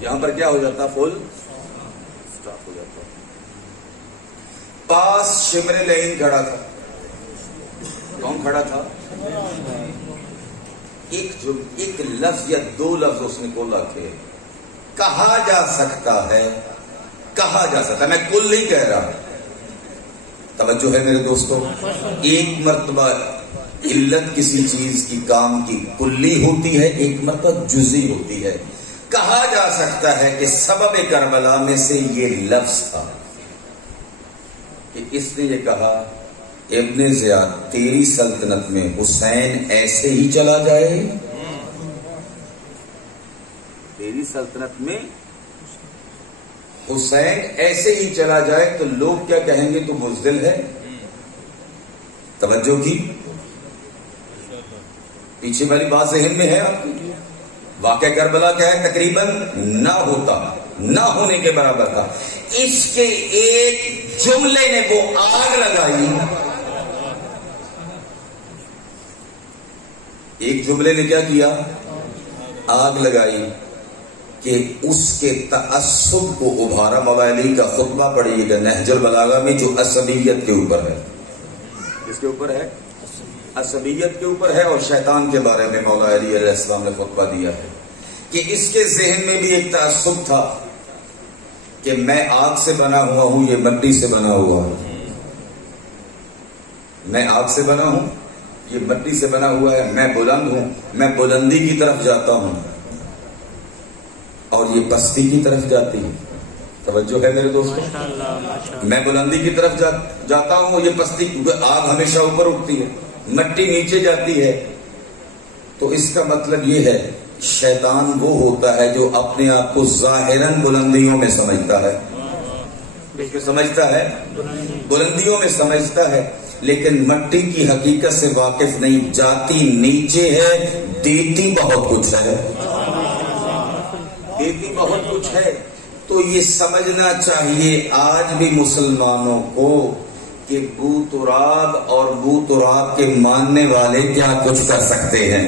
یہاں پر کیا ہو جاتا؟ فل سٹاپ ہو جاتا. پاس شمر لعین کھڑا تھا. کون کھڑا تھا؟ ایک لفظ یا 2 لفظ اس نے بولا کہ کہا جا سکتا ہے, کہا جا سکتا ہے, میں کل نہیں کہہ رہا. توجہ ہے میرے دوستو, ایک مرتبہ علت کسی چیز کی کام کی کلی ہوتی ہے, ایک مرتبہ جزئی ہوتی ہے. کہا جا سکتا ہے کہ سبب کربلا میں سے یہ لفظ تھا کہ اس نے یہ کہا ابن زیاد تیری سلطنت میں حسین ایسے ہی چلا جائے, تیری سلطنت میں حسین ایسے ہی چلا جائے تو لوگ کیا کہیں گے, تو بزدل ہے. توجہ کی پیچھے والی بات ذہن میں ہے آپ کی. واقعہ کربلا کیا ہے؟ تقریباً نہ ہوتا, نہ ہونے کے برابر تھا. اس کے ایک جملے نے وہ آگ لگائی, ایک جملے نے کیا کیا؟ آگ لگائی. کہ اس کے تعصب کو ابھارا. مولا علی کا خطبہ پڑھیے گا نہج البلاغہ میں جو عصبیت کے اوپر ہے. کس کے اوپر ہے؟ عصبیت کے اوپر ہے. اور شیطان کے بارے میں مولا علی علیہ السلام نے خطبہ دیا ہے کہ اس کے ذہن میں بھی ایک تعصب تھا کہ میں آگ سے بنا ہوا ہوں، یہ مٹی سے بنا ہوا ہے. میں آگ سے بنا ہوں، یہ مٹی سے بنا ہوا ہے. میں بلند ہوں، میں بلندی کی طرف جاتا ہوں اور یہ پستی کی طرف جاتی ہے. توجہ ہے میرے دوستو؟ میں بلندی کی طرف جاتا ہوں، یہ پستی، آگ ہمیشہ اوپر اٹھتی ہے، مٹی نیچے جاتی ہے. تو اس کا مطلب یہ ہے شیطان وہ ہوتا ہے جو اپنے آپ کو ظاہراً بلندیوں میں سمجھتا ہے. سمجھتا ہے بلندیوں میں سمجھتا ہے، لیکن مٹی کی حقیقت سے واقف نہیں. جاتی نیچے ہے، دیتی بہت کچھ ہے، دیتی بہت کچھ ہے. تو یہ سمجھنا چاہیے آج بھی مسلمانوں کو کہ بو تراب اور بو تراب کے ماننے والے کیا کچھ کر سکتے ہیں.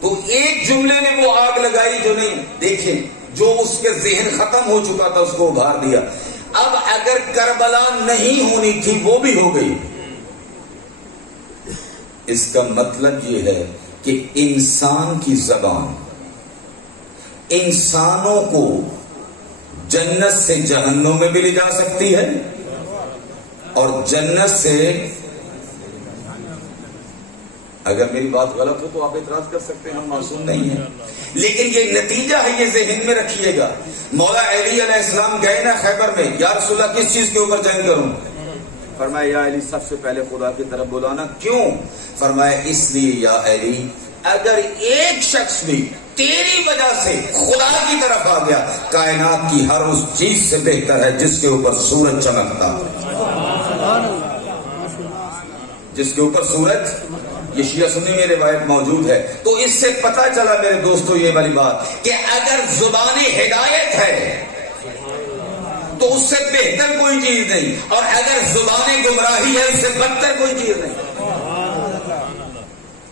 تو ایک جملے نے وہ آگ لگائی جو نہیں، دیکھیں جو اس کے ذہن ختم ہو چکا تھا اس کو ابھار دیا. اب اگر کربلا نہیں ہونی تھی وہ بھی ہو گئی. اس کا مطلب یہ ہے کہ انسان کی زبان انسانوں کو جنت سے جہنم میں بھی لے جا سکتی ہے اور جنت سے، اگر میری بات غلط ہو تو آپ اعتراض کر سکتے ہیں، ہم معصوم نہیں ہیں، لیکن یہ نتیجہ ہے، یہ ذہن میں رکھیے گا. مولا علی علیہ السلام گئے نا خیبر میں، یا رسول اللہ کس چیز کے اوپر جنگ کروں؟ فرمایا یا علی سب سے پہلے خدا کی طرف بلانا. کیوں؟ فرمایا اس لیے یا علی اگر ایک شخص بھی تیری وجہ سے خدا کی طرف آ گیا، کائنات کی ہر اس چیز سے بہتر ہے جس کے اوپر سورج چمکتا ہے، جس کے اوپر سورج. یہ شیعہ سنی میں روایت موجود ہے. تو اس سے پتہ چلا میرے دوستو یہ والی بات کہ اگر زبان ہدایت ہے تو اس سے بہتر کوئی چیز نہیں، اور اگر زبان گمراہی ہے اس سے بدتر کوئی چیز نہیں.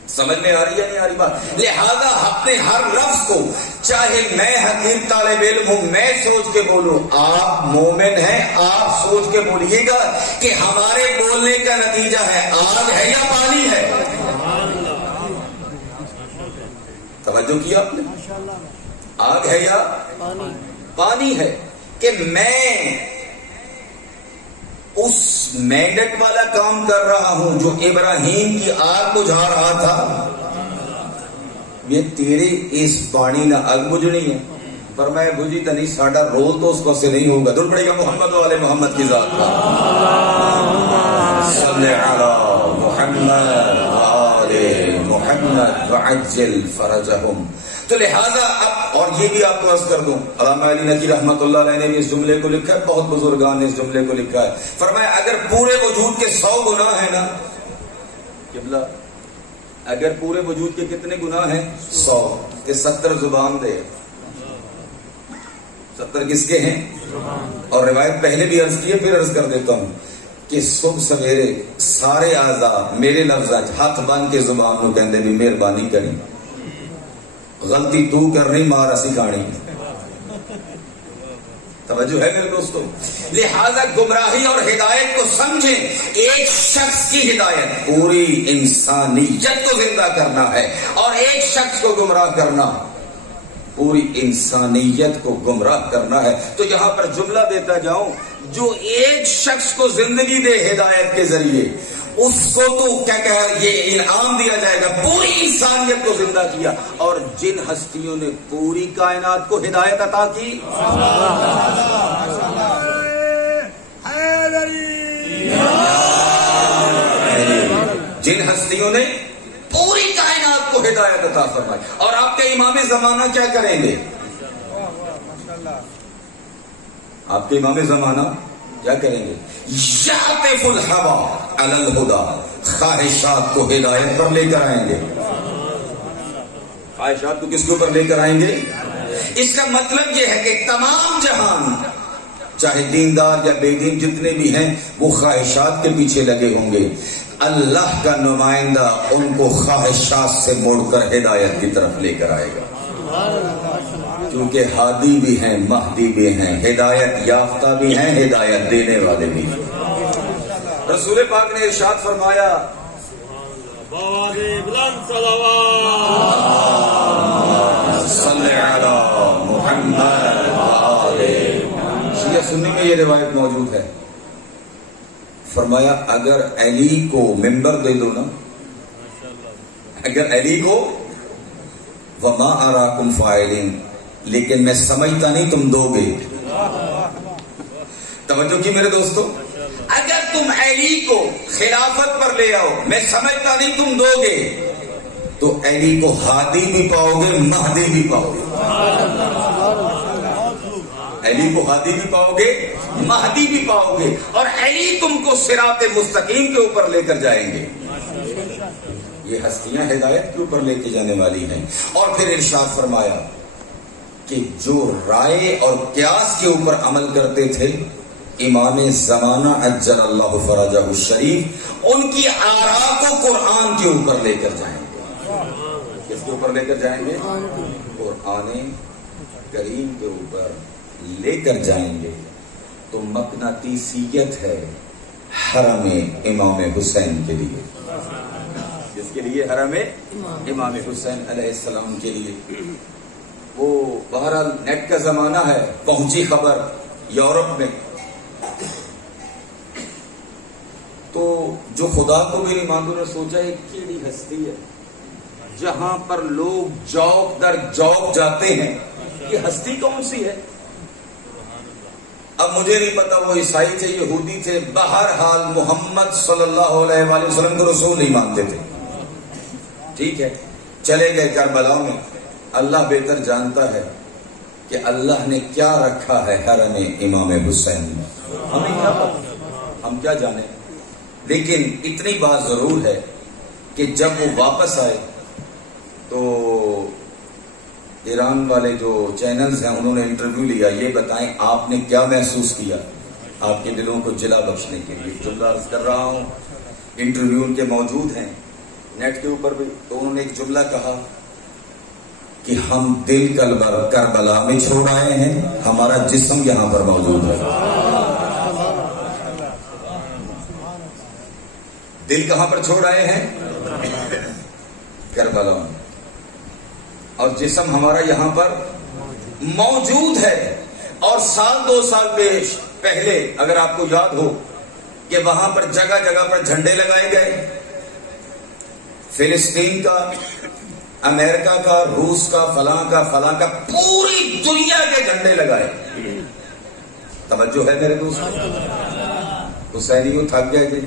سمجھ میں آ رہی ہے نہیں آ رہی بات؟ لہذا اپنے ہر لفظ کو، چاہے میں حکیم طالب علم ہوں، میں سوچ کے بولوں، آپ مومن ہیں، آپ سوچ کے بولیے گا کہ ہمارے بولنے کا نتیجہ ہے آگ ہے یا پانی ہے. توجہ کیا آپ نے؟ آگ ہے یا پانی ہے. کہ میں اس مینڈٹ والا کام کر رہا ہوں جو ابراہیم کی آگ بجھا رہا تھا، یہ تیرے اس پانی نہ آگ بجھنی ہے. فرمایا بجھی تو نہیں، ساڈا رول تو اس کو سے نہیں ہوگا. دل پڑے گا محمد والے محمد کی ذات کا. صلی علی محمد وآل محمد وعجل فرجہم. تو لہذا اب، اور یہ بھی آپ کو عرض کر دوں، علامہ علی نقی رحمت اللہ علیہ نے بھی اس جملے کو لکھا ہے، بہت بزرگان نے اس جملے کو لکھا ہے. فرمایا اگر پورے وجود کے 100 گناہ ہیں نا قبلہ، اگر پورے وجود کے کتنے گناہ ہیں؟ 100. کہ 70 زبان دے، 70 کس کے ہیں؟ اور روایت پہلے بھی عرض کی ہے، پھر عرض کر دیتا ہوں کہ صبح سویرے سارے اعضاء میرے لفظ ہاتھ بن کے زبان کو کہندے بھی مہربانی کریں، غلطی تو کرنی مار اسی کھانی. توجہ ہے میرے دوستو؟ لہذا گمراہی اور ہدایت کو سمجھیں. ایک شخص کی ہدایت پوری انسانیت کو زندہ کرنا ہے، اور ایک شخص کو گمراہ کرنا پوری انسانیت کو گمراہ کرنا ہے. تو یہاں پر جملہ دیتا جاؤں، جو ایک شخص کو زندگی دے ہدایت کے ذریعے، اس کو تو کیا کہ یہ انعام دیا جائے گا. پوری انسانیت کو زندہ کیا، اور جن ہستیوں نے پوری کائنات کو ہدایت عطا کی، جن ہستیوں نے پوری کائنات کو ہدایت عطا فرمائی. اور آپ کے امام زمانہ کیا کریں گے؟ آپ کے امام زمانہ کیا کریں گے؟ یعطف الہوی علی الہدی، خواہشات کو ہدایت پر لے کر آئیں گے. خواہشات کو کس کے اوپر لے کر آئیں گے؟ اس کا مطلب یہ ہے کہ تمام جہان چاہے دیندار یا بے دین جتنے بھی ہیں وہ خواہشات کے پیچھے لگے ہوں گے، اللہ کا نمائندہ ان کو خواہشات سے موڑ کر ہدایت کی طرف لے کر آئے گا، کیونکہ ہادی بھی ہیں، مہدی بھی ہیں، ہدایت یافتہ بھی ہیں، ہدایت دینے والے بھی ہیں۔ رسول پاک نے ارشاد فرمایا صلی علی محمد شیعہ سنی میں یہ روایت موجود ہے، فرمایا اگر علی کو ممبر دے دو نا، اگر علی کو وما اراکم فاعلین، لیکن میں سمجھتا نہیں تم دو گے۔ توجہ کی میرے دوستو، اگر تم علی کو خلافت پر لے آؤ، میں سمجھتا نہیں تم دو گے، تو علی کو ہادی بھی پاؤ گے، مہدی بھی پاؤ گے، علی کو ہادی بھی پاؤ گے، مہدی بھی پاؤ گے، اور علی تم کو صراط مستقیم کے اوپر لے کر جائیں گے۔ یہ ہستیاں ہدایت کے اوپر لے کے جانے والی ہیں۔ اور پھر ارشاد فرمایا کہ جو رائے اور قیاس کے اوپر عمل کرتے تھے امام زمانہ عجل اللہ فرجہ الشریف، ان کی آراء کو قرآن کے اوپر لے کر جائیں گے۔ کس کے اوپر لے کر جائیں گے؟ قرآن کریم کے اوپر لے کر جائیں گے۔ تو مقناطیسیت ہے حرم امام حسین کے لیے، جس کے لیے حرم امام حسین علیہ السلام کے لیے۔ وہ بہرحال نیٹ کا زمانہ ہے، پہنچی خبر یورپ میں، تو جو خدا کو بھی نہیں مانتے نے سوچا ایک کیڑی ہستی ہے جہاں پر لوگ جوک در جوک جاتے ہیں، یہ ہستی کون سی ہے؟ اب مجھے نہیں پتا وہ عیسائی تھے، یہودی تھے، بہرحال محمد صلی اللہ علیہ وآلہ وسلم کو رسول نہیں مانتے تھے، ٹھیک ہے، چلے گئے کربلا میں۔ اللہ بہتر جانتا ہے کہ اللہ نے کیا رکھا ہے حرم امام حسین میں، ہمیں کیا پتا، ہم کیا جانے، لیکن اتنی بات ضرور ہے کہ جب وہ واپس آئے تو ایران والے جو چینلز ہیں انہوں نے انٹرویو لیا، یہ بتائیں آپ نے کیا محسوس کیا آپ کے دلوں کو جلا بخشنے کے لیے۔ جملہ عرض کر رہا ہوں، انٹرویو ان کے موجود ہیں نیٹ کے اوپر بھی، تو انہوں نے ایک جملہ کہا کہ ہم دل کربلا میں چھوڑ آئے ہیں، ہمارا جسم یہاں پر موجود ہے۔ دل کہاں پر چھوڑ آئے ہیں؟ کربلا میں، اور جسم ہمارا یہاں پر موجود ہے۔ اور سال 2 سال پہلے اگر آپ کو یاد ہو کہ وہاں پر جگہ جگہ پر جھنڈے لگائے گئے، فلسطین کا، امریکہ کا، روس کا، فلاں کا، پوری دنیا کے جھنڈے لگائے۔ توجہ ہے میرے دوست، حسینی کو تھک گئے تھے،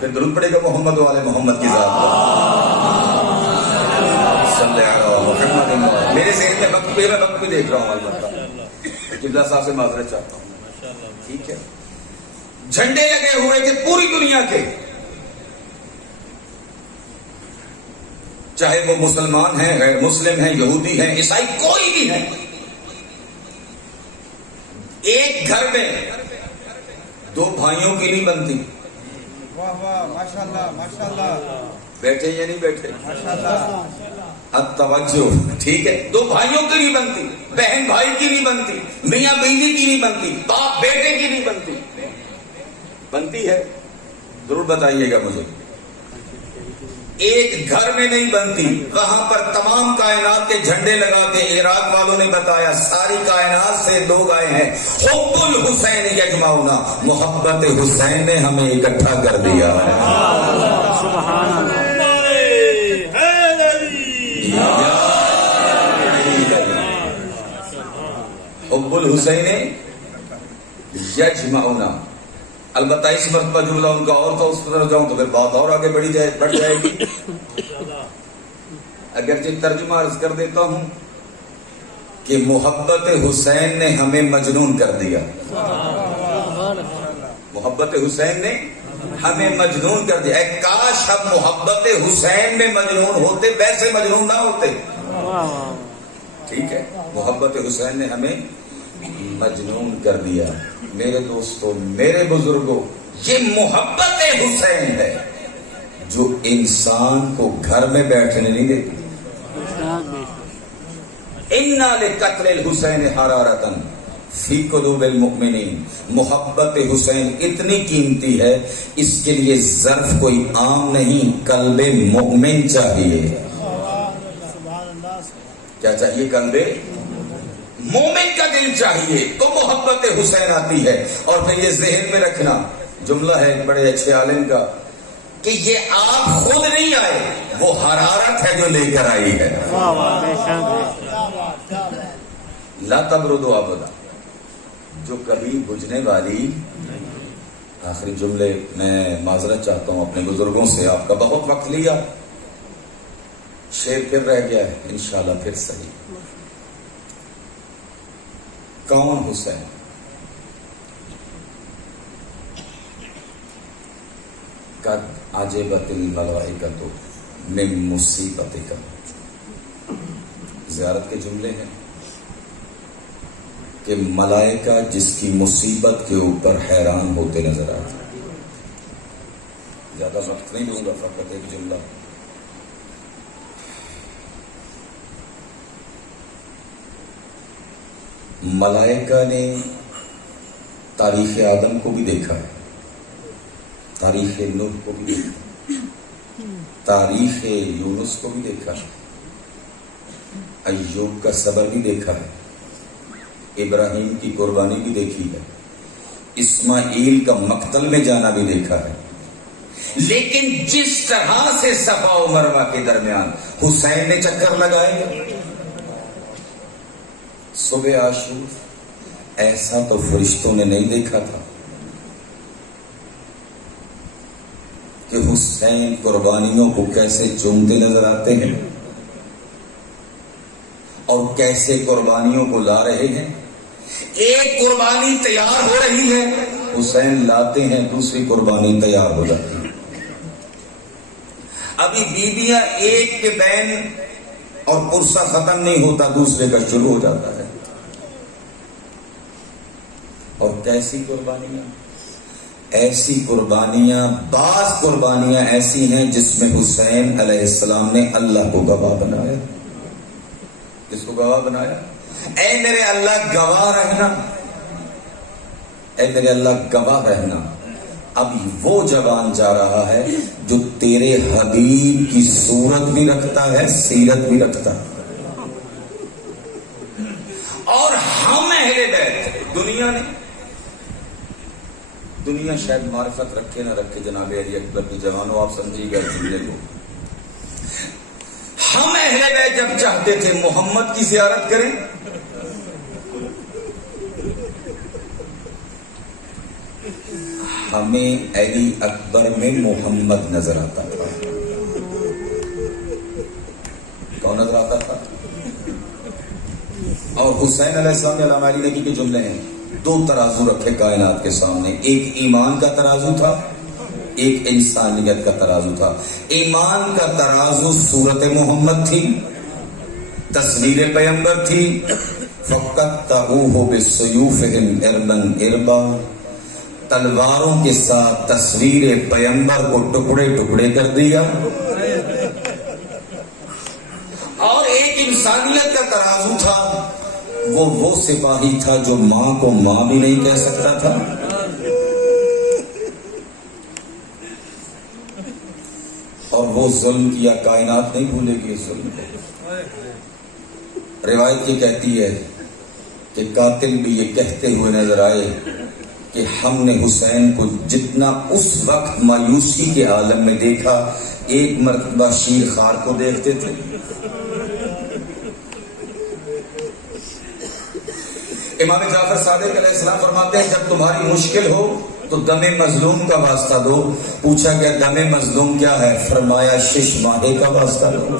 پھر درود پڑے گا محمد والے محمد کی ذات صلی علی محمد۔ میرے ذہن میں وقت بھی دیکھ رہا ہوں، البتہ قبلہ صاحب سے معذرت چاہتا ہوں، ٹھیک ہے۔ جھنڈے لگے ہوئے تھے پوری دنیا کے، چاہے وہ مسلمان ہیں، غیر مسلم ہیں، یہودی ہیں، عیسائی، کوئی بھی ہے۔ ایک گھر میں 2 بھائیوں کی نہیں بنتی، واہ واہ ماشاءاللہ ماشاءاللہ، بیٹھے یا نہیں بیٹھے، ماشاءاللہ، توجہ، ٹھیک ہے، 2 بھائیوں کی نہیں بنتی، بہن بھائی کی نہیں بنتی، میاں بیوی کی نہیں بنتی، باپ بیٹے کی نہیں بنتی، بنتی ہے؟ ضرور بتائیے گا مجھے۔ ایک گھر میں نہیں بنتی، وہاں پر تمام کائنات کے جھنڈے لگا کے عراق والوں نے بتایا ساری کائنات سے لوگ آئے ہیں، حب الحسین یجمعنا، محبت حسین نے ہمیں اکٹھا کر دیا ہے۔ سبحان اللہ، حب الحسین یجمعنا۔ البتہ اس مرتبہ جملہ ان کا اور تھا، اس طرح جاؤں تو پھر بات اور آگے بڑھ جائے گی۔ اگرچہ ترجمہ عرض کر دیتا ہوں کہ محبت حسین نے ہمیں مجنون کر دیا، محبت حسین نے ہمیں مجنون کر دیا۔ اے کاش ہم محبت حسین میں مجنون ہوتے، ویسے مجنون نہ ہوتے، ٹھیک ہے۔ محبت حسین نے ہمیں مجنون کر دیا. میرے دوستوں، میرے بزرگوں، یہ محبت حسین ہے جو انسان کو گھر میں بیٹھنے نہیں دیتی. اِنَّا لِقَتْلِ الْحُسَيْنِ حَرَارَةً فِي قُلُوبِ الْمُؤْمِنِينَ. محبت حسین اتنی قیمتی ہے، اس کے لیے ظرف کوئی عام نہیں، قلب مومن چاہیے. کیا چاہیے؟ قلب مومن کا دل چاہیے تو محبت حسین آتی ہے. اور پھر یہ ذہن میں رکھنا، جملہ ہے ایک بڑے اچھے عالم کا کہ یہ آپ خود نہیں آئے، وہ حرارت ہے جو لے کر آئی ہے. لا تبردو ابدا، جو کبھی بجھنے والی. آخری جملے میں معذرت چاہتا ہوں اپنے بزرگوں سے، آپ کا بہت وقت لیا. شعر پھر رہ گیا ہے، انشاءاللہ پھر صحیح. کون حسین؟ قد عجبت الملائکۃ من مصیبتک. زیارت کے جملے ہیں کہ ملائکہ جس کی مصیبت کے اوپر حیران ہوتے نظر آتے. زیادہ وقت نہیں دوں گا، فقط ایک جملہ. ملائکہ نے تاریخ آدم کو بھی دیکھا ہے، تاریخ نوح کو بھی دیکھا، تاریخ یونس کو بھی دیکھا ہے، ایوب کا صبر بھی دیکھا ہے، ابراہیم کی قربانی بھی دیکھی ہے، اسماعیل کا مقتل میں جانا بھی دیکھا ہے. لیکن جس طرح سے صفا و مروہ کے درمیان حسین نے چکر لگائے صبح عاشور، ایسا تو فرشتوں نے نہیں دیکھا تھا کہ حسین قربانیوں کو کیسے چومتے نظر آتے ہیں اور کیسے قربانیوں کو لا رہے ہیں. ایک قربانی تیار ہو رہی ہے، حسین لاتے ہیں، دوسری قربانی تیار ہو جاتی ہے. ابھی بیویاں ایک کے بین اور پرسہ ختم نہیں ہوتا، دوسرے کا شروع ہو جاتا ہے. اور کیسی قربانیاں؟ ایسی قربانیاں، بعض قربانیاں ایسی ہیں جس میں حسین علیہ السلام نے اللہ کو گواہ بنایا. کس کو گواہ بنایا؟ اے میرے اللہ گواہ رہنا، اے میرے اللہ گواہ رہنا. اب وہ جوان جا رہا ہے جو تیرے حبیب کی صورت بھی رکھتا ہے، سیرت بھی رکھتا ہے. اور ہم اہل بیت، دنیا شاید معرفت رکھے نہ رکھے جناب علی اکبر کی جوانوں، آپ سمجھیے گا جملے کو. ہم اہل بیت جب چاہتے تھے محمد کی زیارت کریں، ہمیں علی اکبر میں محمد نظر آتا تھا. کون نظر آتا تھا؟ اور حسین علیہ السلام نے علامہ علی نبی کے جملے ہیں، دو ترازو رکھے کائنات کے سامنے، ایک ایمان کا ترازو تھا، ایک انسانیت کا ترازو تھا. ایمان کا ترازو صورت محمد تھی، تصویر پیغمبر تھی. فَقَطَّعُوهُ بِالسُّيُوفِهِمْ إِرْبًا إِرْبًا، تلواروں کے ساتھ تصویر پیغمبر کو ٹکڑے ٹکڑے کر دیا. اور ایک انسانیت کا ترازو تھا، وہ سپاہی تھا جو ماں کو ماں بھی نہیں کہہ سکتا تھا. اور وہ ظلم کیا، کائنات نہیں بھولے گی اس ظلم کو. روایت یہ کہتی ہے کہ قاتل بھی یہ کہتے ہوئے نظر آئے کہ ہم نے حسین کو جتنا اس وقت مایوسی کے عالم میں دیکھا، ایک مرتبہ شیر خار کو دیکھتے تھے. امام جعفر صادق علیہ السلام فرماتے ہیں جب تمہاری مشکل ہو تو دم مظلوم کا واسطہ دو. پوچھا گیا دم مظلوم کیا ہے؟ فرمایا شش ماہے کا واسطہ دو،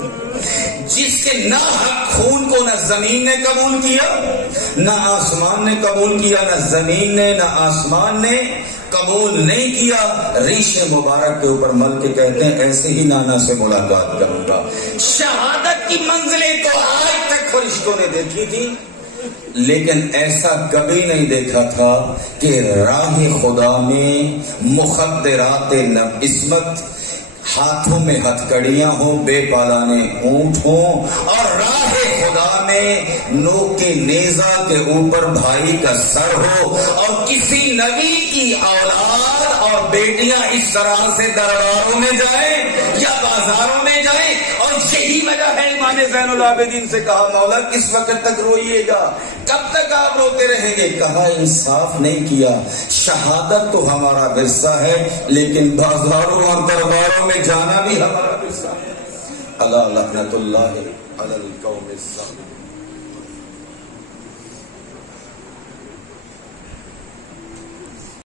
جس کے نہ حق خون کو نہ زمین نے قبول کیا، نہ آسمان نے قبول کیا، نہ زمین نے نہ آسمان نے قبول نہیں کیا. ریش مبارک کے اوپر مل کے کہتے ہیں ایسے ہی نانا سے ملاقات کروں گا. شہادت کی منزلیں تو آج تک فرشتوں نے دیکھی تھی، لیکن ایسا کبھی نہیں دیکھا تھا کہ راہ خدا میں مخدرات عصمت، ہاتھوں میں ہتھکڑیاں ہوں، بے پالانے اونٹ ہوں، اور راہ خدا میں نوک کے نیزہ کے اوپر بھائی کا سر ہو، اور کسی نبی کی اولاد اور بیٹیاں اس طرح سے درباروں میں جائیں یا بازاروں میں جائیں۔ اور یہی وجہ ہے امام زین العابدین سے کہا مولا کس وقت تک روئیے گا، کب تک آپ روتے رہیں گے؟ کہا انصاف نہیں کیا، شہادت تو ہمارا ورثہ ہے لیکن بازاروں اور درباروں میں جانا بھی ہمارا ورثہ ہے۔ اللہ لعنت اللہ علی القوم الظالمین۔